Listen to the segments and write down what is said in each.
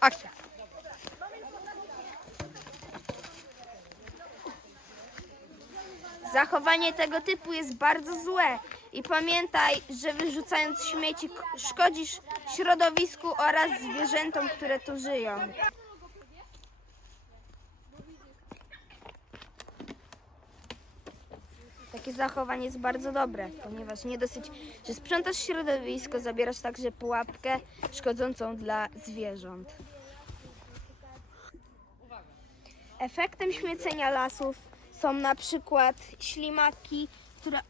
Akcja. Zachowanie tego typu jest bardzo złe i pamiętaj, że wyrzucając śmieci szkodzisz środowisku oraz zwierzętom, które tu żyją. Takie zachowanie jest bardzo dobre, ponieważ nie dosyć, że sprzątasz środowisko, zabierasz także pułapkę szkodzącą dla zwierząt. Efektem śmiecenia lasów są na przykład ślimaki, które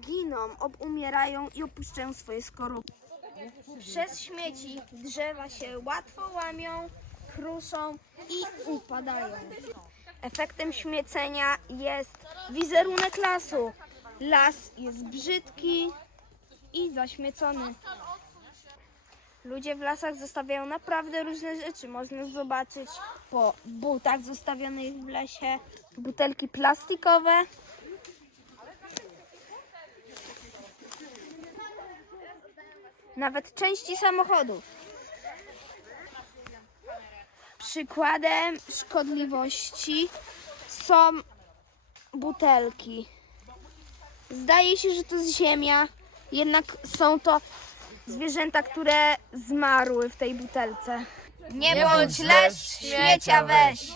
giną, obumierają i opuszczają swoje skorupy. Przez śmieci drzewa się łatwo łamią, kruszą i upadają. Efektem śmiecenia jest wizerunek lasu. Las jest brzydki i zaśmiecony. Ludzie w lasach zostawiają naprawdę różne rzeczy. Można zobaczyć po butach zostawionych w lesie, butelki plastikowe. Nawet części samochodów. Przykładem szkodliwości są butelki. Zdaje się, że to ziemia, jednak są to zwierzęta, które zmarły w tej butelce. Nie bądź lesz, śmiecia weź.